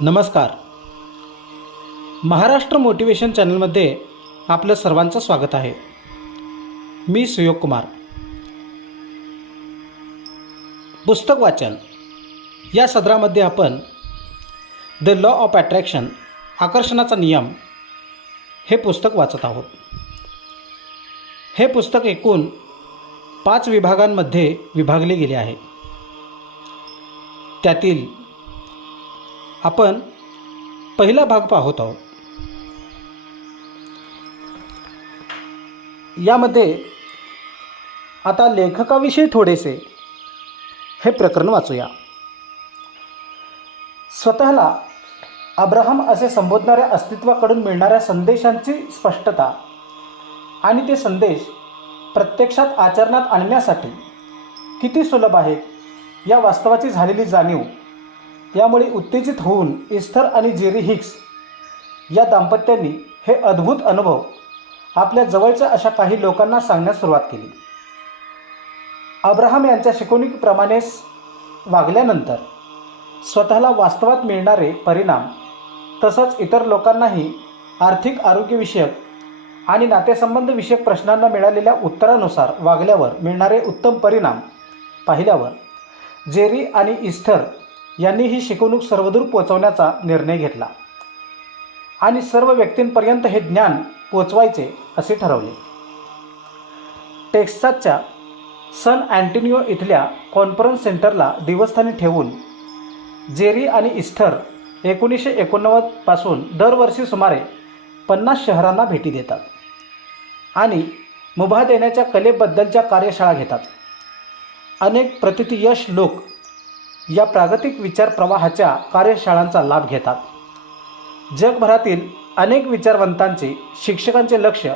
नमस्कार. महाराष्ट्र मोटिवेशन चॅनलमध्ये आपलं सर्वांचं स्वागत आहे. मी सुयोग कुमार. पुस्तक वाचन. या सदरामध्ये आपण द लॉ ऑफ अट्रॅक्शन आकर्षणाचा नियम हे पुस्तक वाचत आहोत. हे पुस्तक एकूण पाच विभागांमध्ये विभागले गेले आहे. त्यातील आपण पहिला भाग पाहत आहोत. यामध्ये आता लेखकाविषयी थोडेसे हे प्रकरण वाचूया. स्वतःला अब्राहम असे संबोधणाऱ्या अस्तित्वाकडून मिळणाऱ्या संदेशांची स्पष्टता आणि ते संदेश प्रत्यक्षात आचरणात आणण्यासाठी किती सुलभ आहेत या वास्तवाची झालेली जाणीव यामुळे उत्तेजित होऊन इस्थर आणि जेरी हिक्स या दाम्पत्यांनी हे अद्भुत अनुभव आपल्या जवळच्या अशा काही लोकांना सांगण्यास सुरुवात केली. अब्राहम यांच्या शिकवणीप्रमाणेच वागल्यानंतर स्वतःला वास्तवात मिळणारे परिणाम तसंच इतर लोकांनाही आर्थिक आरोग्यविषयक आणि नातेसंबंधविषयक प्रश्नांना मिळालेल्या उत्तरानुसार वागल्यावर मिळणारे उत्तम परिणाम पाहिल्यावर जेरी आणि इस्थर यांनी ही शिकवणूक सर्वदूर पोचवण्याचा निर्णय घेतला. आणि सर्व व्यक्तींपर्यंत हे ज्ञान पोचवायचे असे ठरवले. टेक्सासच्या सन अँटोनिओ इथल्या कॉन्फरन्स सेंटरला दिवस्थानी ठेवून जेरी आणि इस्टर एकोणीसशे एकोणनव्वदपासून दरवर्षी सुमारे पन्नास शहरांना भेटी देतात आणि मुभा देण्याच्या कलेबद्दलच्या कार्यशाळा घेतात. अनेक प्रतितियश लोक या प्रागतिक विचार प्रवाहाच्या कार्यशाळांचा लाभ घेतात. जगभरातील अनेक विचारवंतांचे शिक्षकांचे लक्ष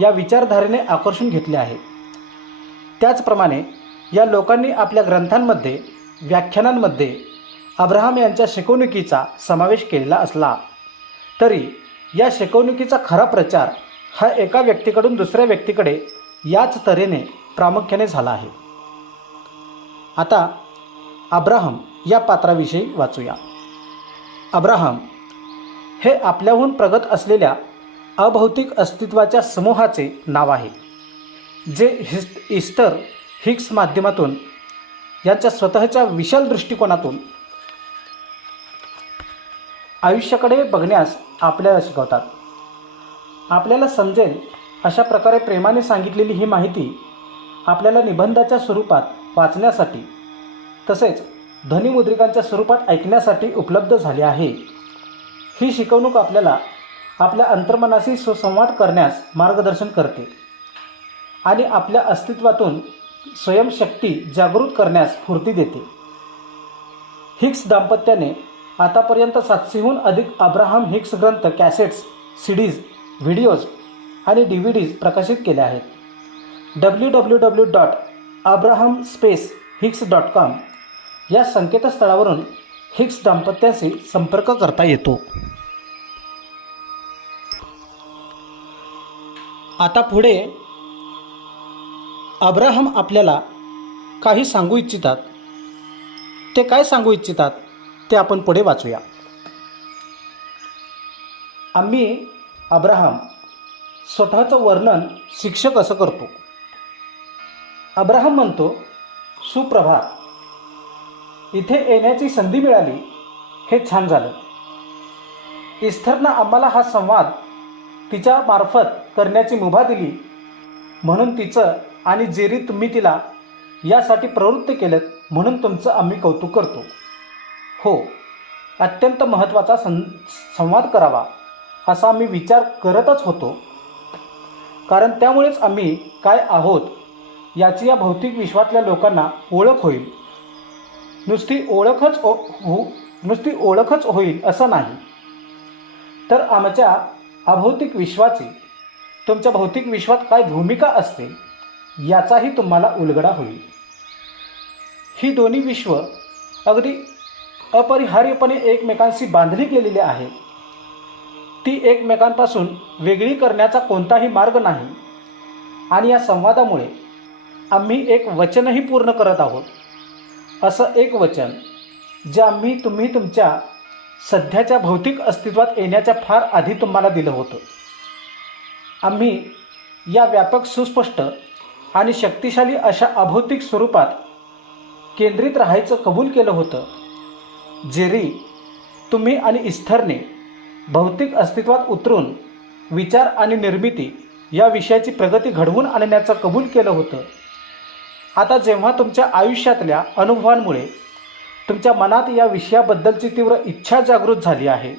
या विचारधारेने आकर्षून घेतले आहे. त्याचप्रमाणे या लोकांनी आपल्या ग्रंथांमध्ये व्याख्यानांमध्ये अब्राहम यांच्या शिकवणुकीचा समावेश केलेला असला तरी या शिकवणुकीचा खरा प्रचार हा एका व्यक्तीकडून दुसऱ्या व्यक्तीकडे याच तऱ्हेने प्रामुख्याने झाला आहे. आता अब्राहम या पात्राविषयी वाचूया. अब्राहम हे आपल्याहून प्रगत असलेल्या अभौतिक अस्तित्वाच्या समूहाचे नाव आहे जे हिस् इस्टर हिक्स माध्यमातून यांच्या स्वतःच्या विशाल दृष्टिकोनातून आयुष्याकडे बघण्यास आपल्याला शिकवतात. आपल्याला समजेल अशा प्रकारे प्रेमाने सांगितलेली ही माहिती आपल्याला निबंधाच्या स्वरूपात वाचण्यासाठी तसेच ध्वनिमुद्रिकांच्या स्वरूपात ऐकण्यासाठी उपलब्ध झाली आहे. ही शिकवणूक आपल्याला आपल्या अंतर्मनाशी सुसंवाद करण्यास मार्गदर्शन करते आणि आपल्या अस्तित्वातून स्वयंशक्ती जागृत करण्यास स्फूर्ती देते. हिक्स दाम्पत्याने आतापर्यंत सातशेहून अधिक अब्राहम हिक्स ग्रंथ कॅसेट्स सीडीज व्हिडिओज आणि डी व्ही डीज प्रकाशित केले आहेत. W W W dot Abraham space Hicks dot com या संकेतस्थळावरून हिक्स दाम्पत्याशी संपर्क करता येतो. आता पुढे अब्राहम आपल्याला काही सांगू इच्छितात. ते काय सांगू इच्छितात ते आपण पुढे वाचूया. आम्ही अब्राहम स्वतःचं वर्णन शिक्षक असं करतो. अब्राहम म्हणतो सुप्रभात इथे येण्याची संधी मिळाली हे छान झालं. इस्थरनं आम्हाला हा संवाद तिच्या मार्फत करण्याची मुभा दिली. म्हणून तिचं आणि जेरी तुम्ही तिला यासाठी प्रवृत्त केलं म्हणून तुमचं आम्ही कौतुक करतो. हो अत्यंत महत्त्वाचा सं संवाद करावा असा आम्ही विचार करतच होतो. कारण त्यामुळेच आम्ही काय आहोत याची या भौतिक विश्वातल्या लोकांना ओळख होईल. नुसती ओळखच ओ हो नुसती ओळखच होईल असं नाही. तर आमच्या अभौतिक विश्वाची तुमच्या भौतिक विश्वात काय भूमिका असते याचाही तुम्हाला उलगडा होईल. ही दोन्ही विश्व अगदी अपरिहार्यपणे एकमेकांशी बांधली गेलेली आहे. ती एकमेकांपासून वेगळी करण्याचा कोणताही मार्ग नाही. आणि या संवादामुळे आम्ही एक वचनही पूर्ण करत आहोत. असं एक वचन जे आम्ही तुम्ही तुमच्या सध्याच्या भौतिक अस्तित्वात येण्याच्या फार आधी तुम्हाला दिलं होतं. आम्ही या व्यापक सुस्पष्ट आणि शक्तिशाली अशा अभौतिक स्वरूपात केंद्रित राहायचं कबूल केलं होतं जेरी तुम्ही आणि इस्थरने भौतिक अस्तित्वात उतरून विचार आणि निर्मिती या विषयाची प्रगती घडवून आणण्याचं कबूल केलं होतं. आता जेव्हा तुमच्या आयुष्यातल्या अनुभवांमुळे तुमच्या मनात या विषयाबद्दलची तीव्र इच्छा जागृत झाली आहे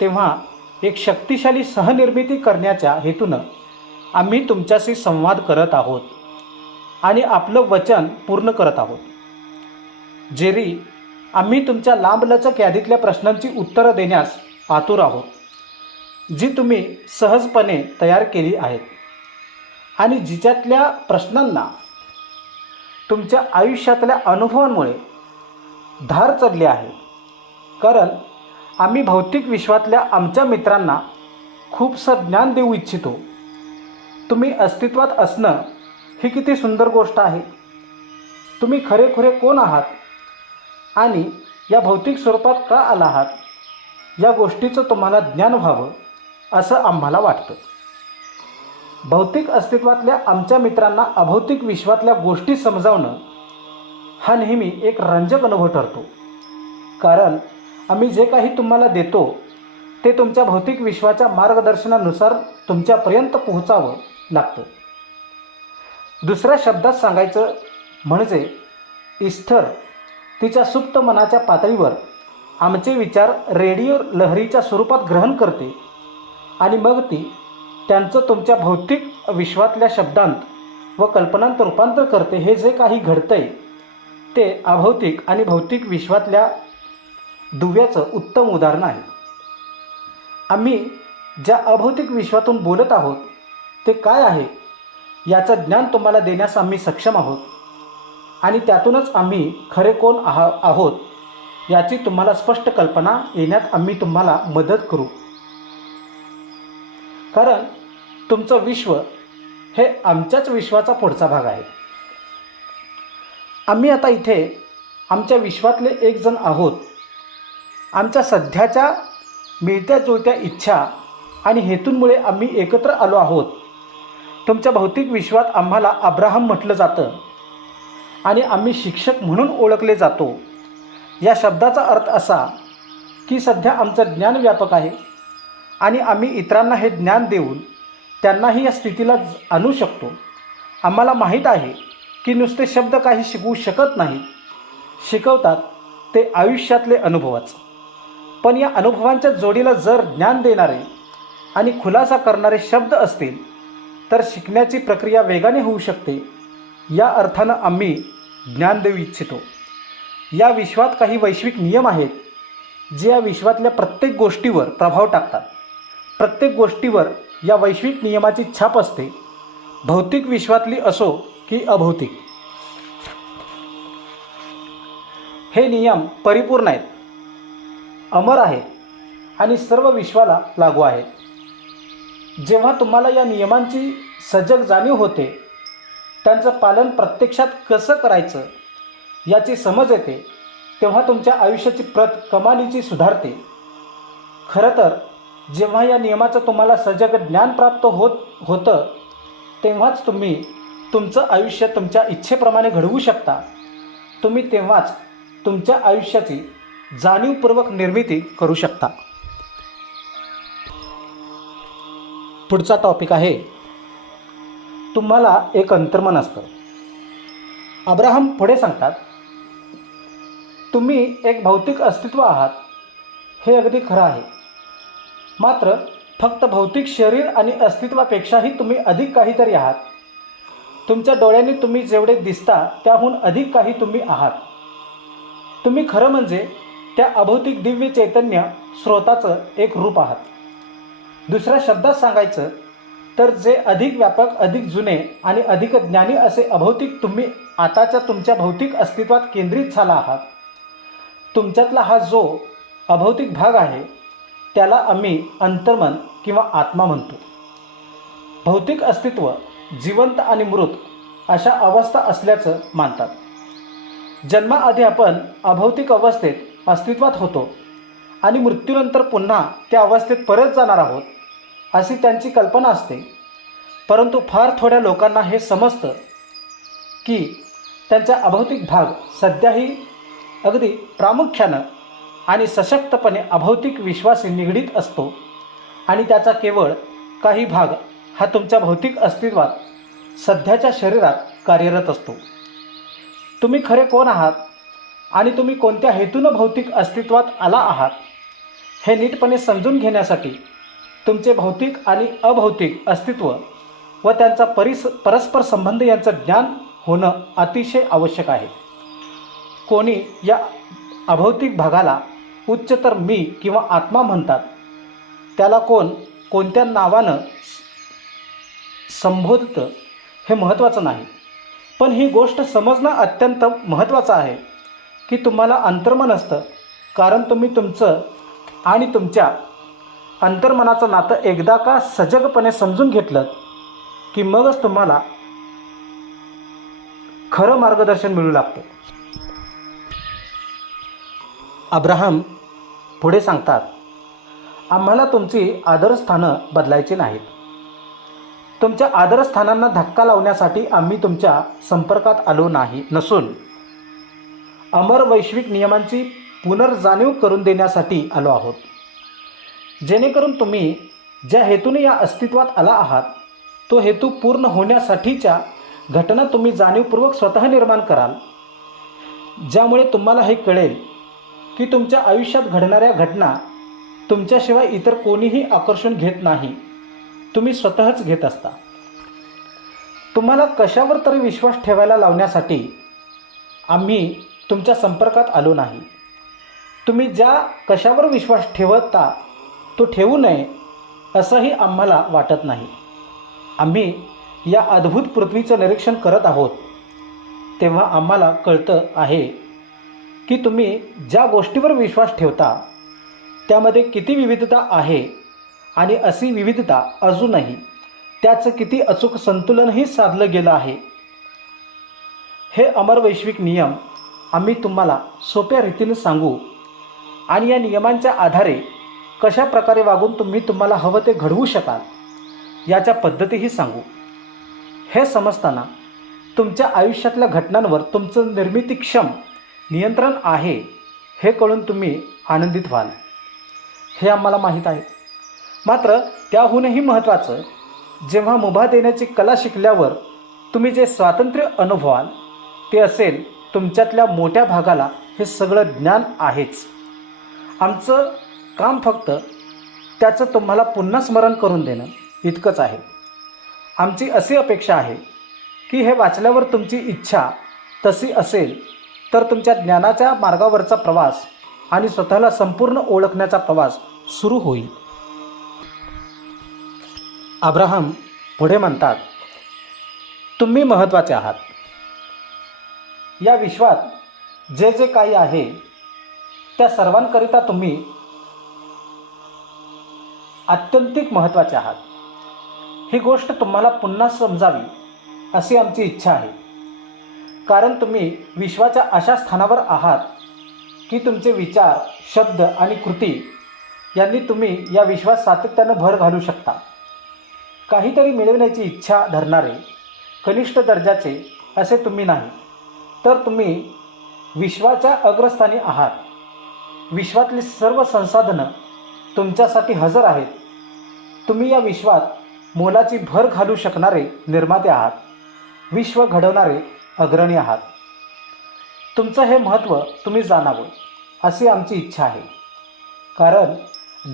तेव्हा एक शक्तिशाली सहनिर्मिती करण्याच्या हेतूनं आम्ही तुमच्याशी संवाद करत आहोत आणि आपलं वचन पूर्ण करत आहोत. जेरी आम्ही तुमच्या लांबलचक यादीतल्या प्रश्नांची उत्तरं देण्यास आतुर आहोत जी तुम्ही सहजपणे तयार केली आहेत आणि जिच्यातल्या प्रश्नांना तुमच्या आयुष्यातल्या अनुभवांमुळे धार चढली आहे. कारण आम्ही भौतिक विश्वातल्या आमच्या मित्रांना खूपसं ज्ञान देऊ इच्छितो. तुम्ही अस्तित्वात असणं ही किती सुंदर गोष्ट आहे. तुम्ही खरेखुरे कोण आहात? आणि या भौतिक स्वरूपात का आला आहात? या गोष्टीचं तुम्हाला ज्ञान व्हावं असं आम्हाला वाटतं. भौतिक अस्तित्वातल्या आमच्या मित्रांना अभौतिक विश्वातल्या गोष्टी समजावणं हा नेहमी एक रंजक अनुभव ठरतो. कारण आम्ही जे काही तुम्हाला देतो ते तुमच्या भौतिक विश्वाच्या मार्गदर्शनानुसार तुमच्यापर्यंत पोहोचावं लागतं. दुसऱ्या शब्दात सांगायचं म्हणजे इस्थर तिच्या सुप्त मनाच्या पातळीवर आमचे विचार रेडिओ लहरीच्या स्वरूपात ग्रहण करते आणि मग ती त्यांचं तुमच्या भौतिक विश्वातल्या शब्दांत व कल्पनांत रूपांतर करते हे जे काही घडतंय ते अभौतिक आणि भौतिक विश्वातल्या दुव्याचं उत्तम उदाहरण आहे. आम्ही ज्या अभौतिक विश्वातून बोलत आहोत ते काय आहे याचं ज्ञान तुम्हाला देण्यास आम्ही सक्षम आहोत. आणि त्यातूनच आम्ही खरे कोण आहा आहोत याची तुम्हाला स्पष्ट कल्पना येण्यात आम्ही तुम्हाला मदत करू. कारण तुमचं विश्व हे आमच्याच विश्वाचा पुढचा भाग आहे. आम्ही आता इथे आमच्या विश्वातले एक जण आहोत. आमच्या सध्याच्या मिळत्या जुळत्या इच्छा आणि हेतूंमुळे आम्ही एकत्र आलो आहोत. तुमच्या भौतिक विश्वात आम्हाला अब्राहम म्हटलं जातं आणि आम्ही शिक्षक म्हणून ओळखले जातो. या शब्दाचा अर्थ असा की सध्या आमचं ज्ञान व्यापक आहे. आणि आम्ही इतरांना हे ज्ञान देऊन त्यांनाही या स्थितीला आणू शकतो. आम्हाला माहीत आहे की नुसते शब्द काही शिकवू शकत नाही शिकवतात ते आयुष्यातले अनुभवच. पण या अनुभवांच्या जोडीला जर ज्ञान देणारे आणि खुलासा करणारे शब्द असतील तर शिकण्याची प्रक्रिया वेगाने होऊ शकते. या अर्थानं आम्ही ज्ञान देऊ इच्छितो. या विश्वात काही वैश्विक नियम आहेत जे या विश्वातल्या प्रत्येक गोष्टीवर प्रभाव टाकतात. प्रत्येक गोष्टीवर या वैश्विक नियमाची छाप असते. भौतिक विश्वातली असो की अभौतिक. हे नियम परिपूर्ण आहेत. अमर आहेत आणि सर्व विश्वाला लागू आहेत जेव्हा तुम्हाला या नियमांची सजग जाणीव होते त्यांचं पालन प्रत्यक्षात कसं करायचं याची समज येते तेव्हा तुमच्या आयुष्याची प्रत कमालीची सुधारते. खरं तर जेव्हा या नियमाचं तुम्हाला सजग ज्ञान प्राप्त होत होतं तेव्हाच तुम्ही तुमचं आयुष्य तुमच्या इच्छेप्रमाणे घडवू शकता. तुम्ही तेव्हाच तुमच्या आयुष्याची जाणीवपूर्वक निर्मिती करू शकता. पुढचा टॉपिक आहे तुम्हाला एक अंतर्मन असतं. अब्राहम पुढे सांगतात तुम्ही एक भौतिक अस्तित्व आहात हे अगदी खरं आहे. मात्र फक्त भौतिक शरीर आणि अस्तित्वापेक्षाही तुम्ही अधिक काहीतरी आहात. तुमच्या डोळ्यांनी तुम्ही जेवढे दिसता त्याहून अधिक काही तुम्ही आहात. तुम्ही खरं म्हणजे त्या अभौतिक दिव्य चैतन्य स्रोताचं एक रूप आहात. दुसऱ्या शब्दात सांगायचं तर जे अधिक व्यापक अधिक जुने आणि अधिक ज्ञानी असे अभौतिक तुम्ही आताच्या तुमच्या भौतिक अस्तित्वात केंद्रित झाला आहात. तुमच्यातला हा जो अभौतिक भाग आहे त्याला आम्ही अंतर्मन किंवा आत्मा म्हणतो. भौतिक अस्तित्व जिवंत आणि मृत अशा अवस्था असल्याचं मानतात. जन्माआधी आपण अभौतिक अवस्थेत अस्तित्वात होतो आणि मृत्यूनंतर पुन्हा त्या अवस्थेत परत जाणार आहोत अशी त्यांची कल्पना असते. परंतु फार थोड्या लोकांना हे समजतं की त्यांचा अभौतिक भाग सध्याही अगदी प्रामुख्यानं आणि सशक्तपणे अभौतिक विश्वासी निगडीत असतो. आणि त्याचा केवळ काही भाग हा तुमच्या भौतिक अस्तित्वात सध्याच्या शरीरात कार्यरत असतो. तुम्ही खरे कोण आहात? आणि तुम्ही कोणत्या हेतूनं भौतिक अस्तित्वात आला आहात? हे नीटपणे समजून घेण्यासाठी तुमचे भौतिक आणि अभौतिक अस्तित्व व त्यांचा परिस परस्पर संबंध यांचं ज्ञान होणं अतिशय आवश्यक आहे. कोणी या अभौतिक भागाला उच्चतर मी किंवा आत्मा म्हणतात. त्याला कोण कोणत्या नावानं संबोधतं हे महत्त्वाचं नाही. पण ही गोष्ट समजणं अत्यंत महत्त्वाचं आहे की तुम्हाला अंतर्मन असतं. कारण तुम्ही तुमचं आणि तुमच्या अंतर्मनाचं नातं एकदा का सजगपणे समजून घेतलं की मगच तुम्हाला खरं मार्गदर्शन मिळू लागतं. अब्राहम पुढे सांगतात आम्हाला तुमची आदरस्थानं बदलायची नाहीत. तुमच्या आदरस्थानांना धक्का लावण्यासाठी आम्ही तुमच्या संपर्कात आलो नाही नसून अमर वैश्विक नियमांची पुनर्जाणीव करून देण्यासाठी आलो आहोत. जेणेकरून तुम्ही ज्या हेतूने या अस्तित्वात आला आहात तो हेतू पूर्ण होण्यासाठीच्या घटना तुम्ही जाणीवपूर्वक स्वतः निर्माण कराल. ज्यामुळे तुम्हाला हे कळेल की तुमच्या आयुष्यात घडणाऱ्या घटना तुमच्याशिवाय इतर कोणीही आकर्षण घेत नाही. तुम्ही स्वतःच घेत असता. तुम्हाला कशावर तरी विश्वास ठेवायला लावण्यासाठी आम्ही तुमच्या संपर्कात आलो नाही. तुम्ही ज्या कशावर विश्वास ठेवता तो ठेवू नये असंही आम्हाला वाटत नाही. आम्ही या अद्भुत पृथ्वीचं निरीक्षण करत आहोत तेव्हा आम्हाला कळतं आहे की तुम्ही ज्या गोष्टीवर विश्वास ठेवता त्यामध्ये किती विविधता आहे आणि अशी विविधता अजूनही त्याचं किती अचूक संतुलनही साधलं गेलं आहे. हे अमर वैश्विक नियम आम्ही तुम्हाला सोप्या रीतीने सांगू आणि या नियमांच्या आधारे कशा प्रकारे वागून तुम्ही तुम्हाला हवं ते घडवू शकाल याच्या पद्धतीही सांगू. हे समजताना तुमच्या आयुष्यातल्या घटनांवर तुमचं निर्मितीक्षम नियंत्रण आहे हे कळून तुम्ही आनंदित व्हाल. हे आम्हाला माहीत आहे. मात्र त्याहूनही महत्त्वाचं जेव्हा मुभा देण्याची कला शिकल्यावर तुम्ही जे स्वातंत्र्य अनुभवाल ते असेल तुमच्यातल्या मोठ्या भागाला हे सगळं ज्ञान आहेच. आमचं काम फक्त त्याचं तुम्हाला पुन्हा स्मरण करून देणं इतकंच आहे. आमची अशी अपेक्षा आहे की हे वाचल्यावर तुमची इच्छा तशी असेल तर तुमच्या ज्ञानाच्या मार्गावरचा प्रवास आणि स्वतःला संपूर्ण ओळखण्याचा प्रवास सुरू होईल. अब्राहम पुढे म्हणतात तुम्ही महत्त्वाचे आहात. या विश्वात जे जे काही आहे त्या सर्वांकरिता तुम्ही आत्यंतिक महत्त्वाचे आहात. ही गोष्ट तुम्हाला पुन्हा समजावी अशी आमची इच्छा आहे. कारण तुम्ही विश्वाच्या अशा स्थानावर आहात की तुमचे विचार शब्द आणि कृती यांनी तुम्ही या विश्वास सातत्यानं भर घालू शकता. काहीतरी मिळवण्याची इच्छा धरणारे कनिष्ठ दर्जाचे असे तुम्ही नाही तर तुम्ही विश्वाच्या अग्रस्थानी आहात. विश्वातली सर्व संसाधनं तुमच्यासाठी हजर आहेत. तुम्ही या विश्वात मोलाची भर घालू शकणारे निर्माते आहात. विश्व घडवणारे अग्रणी आहात. तुमचं हे महत्त्व तुम्ही जाणावं अशी आमची इच्छा आहे. कारण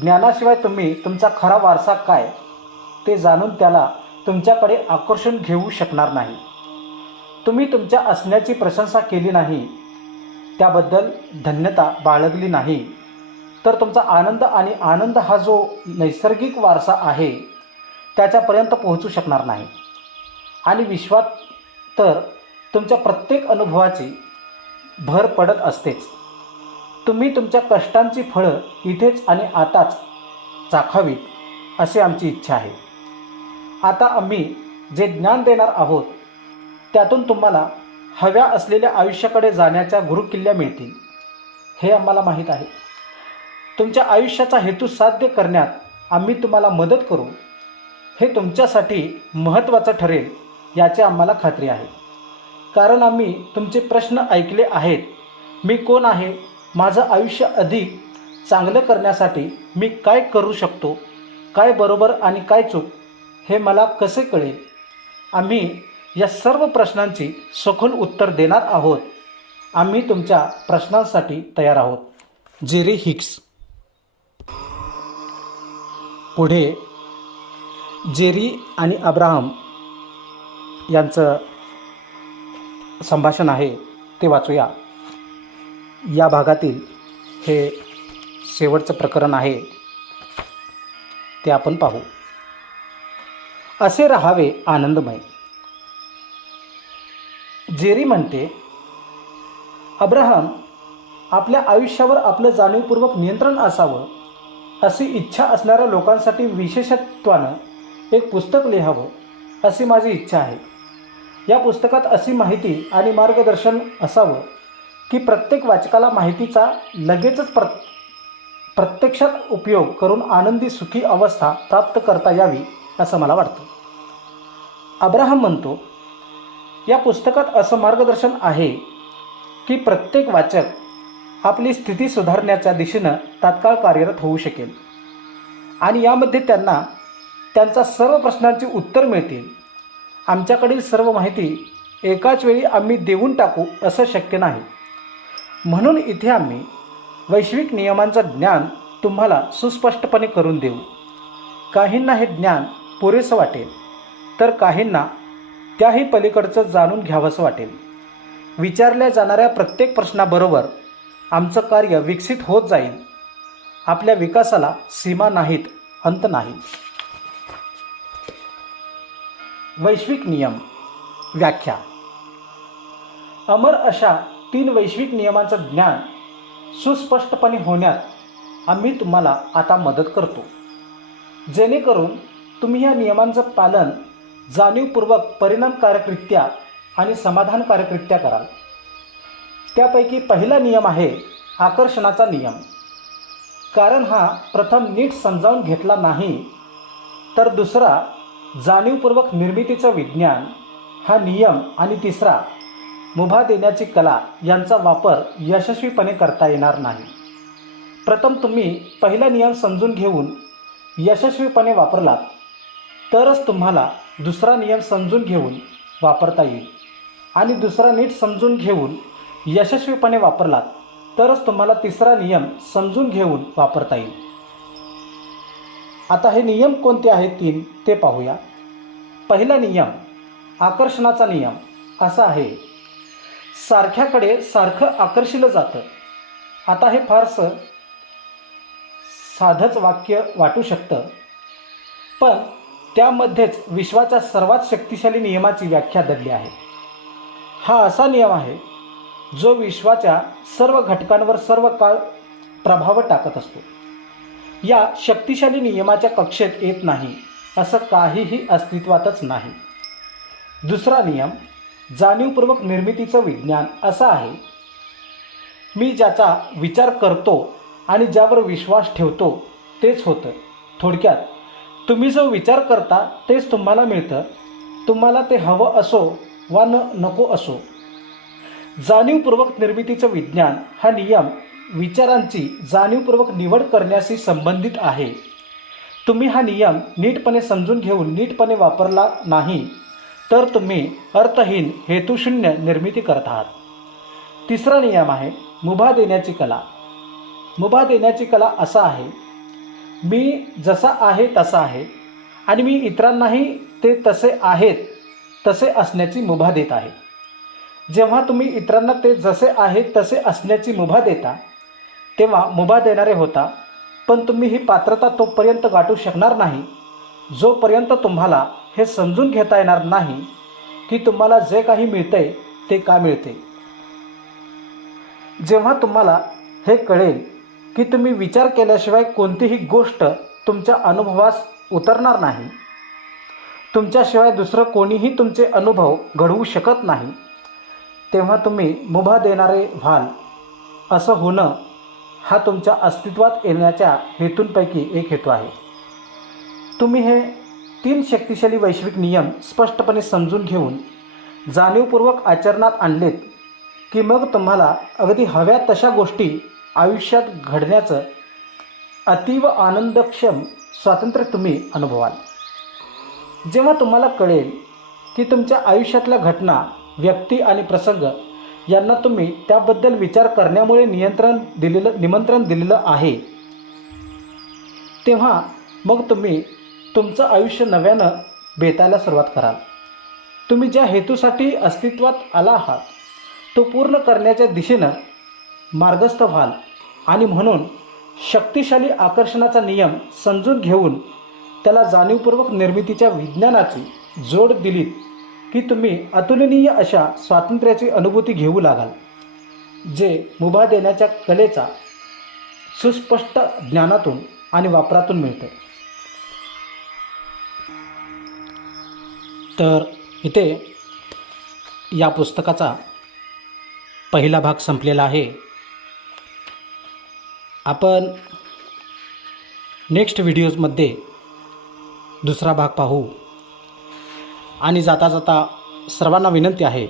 ज्ञानाशिवाय तुम्ही तुमचा खरा वारसा काय ते जाणून त्याला तुमच्याकडे आकर्षण घेऊ शकणार नाही. तुम्ही तुमच्या असण्याची प्रशंसा केली नाही त्याबद्दल धन्यता बाळगली नाही तर तुमचा आनंद आणि आनंद हा जो नैसर्गिक वारसा आहे त्याच्यापर्यंत पोहोचू शकणार नाही. आणि विश्वात तर तुमच्या प्रत्येक अनुभवाची भर पडत असतेच. तुम्ही तुमच्या कष्टांची फळं इथेच आणि आताच चाखावीत अशी आमची इच्छा आहे. आता आम्ही जे ज्ञान देणार आहोत त्यातून तुम्हाला हव्या असलेल्या आयुष्याकडे जाण्याच्या गुरुकिल्ल्या मिळतील हे आम्हाला माहीत आहे. तुमच्या आयुष्याचा हेतू साध्य करण्यात आम्ही तुम्हाला मदत करू. हे तुमच्यासाठी महत्त्वाचं ठरेल याची आम्हाला खात्री आहे. कारण आम्ही तुमचे प्रश्न ऐकले आहेत. मी कोण आहे? माझं आयुष्य अधिक चांगलं करण्यासाठी मी काय करू शकतो? काय बरोबर आणि काय चूक? हे मला कसे कळेल? आम्ही या सर्व प्रश्नांची सखोल उत्तर देणार आहोत. आम्ही तुमच्या प्रश्नांसाठी तयार आहोत. Jerry Hicks. पुढे जेरी आणि अब्राहम यांचं संभाषण आहे ते वाचूया. या भागातील हे शेवटचं प्रकरण आहे ते आपण पाहू. असे राहावे आनंदमय. जेरी म्हणते अब्राहम आपल्या आयुष्यावर आपलं जाणीवपूर्वक नियंत्रण असावं अशी इच्छा असणाऱ्या लोकांसाठी विशेषत्वानं एक पुस्तक लिहावं अशी माझी इच्छा आहे. या पुस्तकात अशी माहिती आणि मार्गदर्शन असावं की प्रत्येक वाचकाला माहितीचा लगेचच प्र प्रत्यक्षात उपयोग करून आनंदी सुखी अवस्था प्राप्त करता यावी असं मला वाटतं. अब्राहम म्हणतो या पुस्तकात असं मार्गदर्शन आहे की प्रत्येक वाचक आपली स्थिती सुधारण्याच्या दिशेनं तात्काळ कार्यरत होऊ शकेल आणि यामध्ये त्यांना त्यांचा सर्व प्रश्नांची उत्तर मिळतील. आमच्याकडील सर्व माहिती एकाच वेळी आम्ही देऊन टाकू असं शक्य नाही. म्हणून इथे आम्ही वैश्विक नियमांचं ज्ञान तुम्हाला सुस्पष्टपणे करून देऊ. काहींना हे ज्ञान पुरेसं वाटेल तर काहींना त्याही पलीकडचं जाणून घ्यावंसं वाटेल. विचारल्या जाणाऱ्या प्रत्येक प्रश्नाबरोबर आमचं कार्य विकसित होत जाईल. आपल्या विकासाला सीमा नाहीत अंत नाही. वैश्विक नियम. व्याख्या. अमर अशा तीन वैश्विक नियमांचं ज्ञान सुस्पष्टपणे होण्यात आम्ही तुम्हाला आता मदत करतो. जेणेकरून तुम्ही या नियमांचं पालन जाणीवपूर्वक परिणामकारकरित्या आणि समाधानकारकरित्या कराल. त्यापैकी पहिला नियम आहे आकर्षणाचा नियम. कारण हा प्रथम नीट समजावून घेतला नाही तर दुसरा जाणीवपूर्वक निर्मितीचं विज्ञान हा नियम आणि तिसरा मुभा देण्याची कला यांचा वापर यशस्वीपणे करता येणार नाही. प्रथम तुम्ही पहिला नियम समजून घेऊन यशस्वीपणे वापरलात तरच तुम्हाला दुसरा नियम समजून घेऊन वापरता येईल. आणि दुसरा नीट समजून घेऊन यशस्वीपणे वापरलात तरच तुम्हाला तिसरा नियम समजून घेऊन वापरता येईल. आता हे नियम कोणते आहेत तीन ते पाहूया. पहिला नियम आकर्षणाचा नियम असा आहे. सारख्याकडे सारखं आकर्षिलं जातं. आता हे फारसं साधंच वाक्य वाटू शकतं. पण त्यामध्येच विश्वाच्या सर्वात शक्तिशाली नियमाची व्याख्या दडली आहे. हा असा नियम आहे जो विश्वाच्या सर्व घटकांवर सर्व काळ प्रभाव टाकत असतो. या शक्तिशाली नियमाच्या कक्षेत येत नाही असं काहीही अस्तित्वातच नाही. दुसरा नियम जाणीवपूर्वक निर्मितीचं विज्ञान असं आहे. मी ज्याचा विचार करतो आणि ज्यावर विश्वास ठेवतो तेच होतं. थोडक्यात तुम्ही जो विचार करता तेच तुम्हाला मिळतं. तुम्हाला ते हवं असो वा न नको असो. जाणीवपूर्वक निर्मितीचं विज्ञान हा नियम विचारांची जाणीवपूर्वक निवड करण्याशी संबंधित आहे. तुम्ही हा नियम नीटपणे समजून घेऊन नीटपणे वापरला नाही तर तुम्ही अर्थहीन हेतुशून्य निर्मिती करत आहात. तिसरा नियम आहे मुभा देण्याची कला. मुभा देण्याची कला असा आहे मी जसा आहे तसा आहे आणि मी इतरांनाही ते तसे आहेत तसे असण्याची मुभा देत आहे. जेव्हा तुम्ही इतरांना ते जसे आहेत तसे असण्याची मुभा देता तेव्हा मुभा देणारे होता पण तुम्ही ही पात्रता तोपर्यंत गाठू शकणार नाही. जोपर्यंत तुम्हाला हे समजून घेता येणार नाही की तुम्हाला जे काही मिळते ते का मिळते. जेव्हा तुम्हाला हे कळेल की तुम्ही विचार केल्याशिवाय कोणतीही गोष्ट तुमच्या अनुभवास उतरणार नाही. तुमच्याशिवाय दुसरं कोणीही तुमचे अनुभव घडवू शकत नाही. तेव्हा तुम्ही मुभा देणारे व्हाल. असं होणं हा तुमच्या अस्तित्वात येण्याच्या हेतूंपैकी एक हेतू आहे. तुम्ही हे तीन शक्तिशाली वैश्विक नियम स्पष्टपणे समजून घेऊन जाणीवपूर्वक आचरणात आणलेत की मग तुम्हाला अगदी हव्या तशा गोष्टी आयुष्यात घडण्याचं अतीव आनंदक्षम स्वातंत्र्य तुम्ही अनुभवाल. जेव्हा तुम्हाला कळेल की तुमच्या आयुष्यातल्या घटना व्यक्ती आणि प्रसंग यांना तुम्ही त्याबद्दल विचार करण्यामुळे नियंत्रण दिलेलं निमंत्रण दिलेलं आहे. तेव्हा मग तुम्ही तुमचं आयुष्य नव्यानं बेतायला सुरुवात कराल. तुम्ही ज्या हेतूसाठी अस्तित्वात आला आहात तो पूर्ण करण्याच्या दिशेनं मार्गस्थ व्हाल आणि म्हणून शक्तिशाली आकर्षणाचा नियम समजून घेऊन त्याला जाणीवपूर्वक निर्मितीच्या विज्ञानाची जोड दिलीत. की तुम्ही अतुलनीय अशा स्वातंत्र्याची अनुभूती घेऊ लागाल जे मुभा देण्याच्या कलेचा सुस्पष्ट ज्ञानातून आणि वापरातून मिळतं. तर इथे या पुस्तकाचा पहिला भाग संपलेला आहे. आपण नेक्स्ट व्हिडिओजमध्ये दुसरा भाग पाहू. आणि जाता जाता सर्वांना विनंती आहे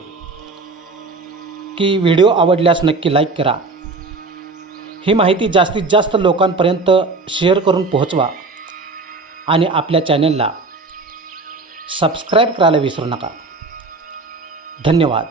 की व्हिडिओ आवडल्यास नक्की लाईक करा. ही माहिती जास्तीत जास्त लोकांपर्यंत शेअर करून पोहोचवा आणि आपल्या चॅनलला सबस्क्राईब करायला विसरू नका. धन्यवाद.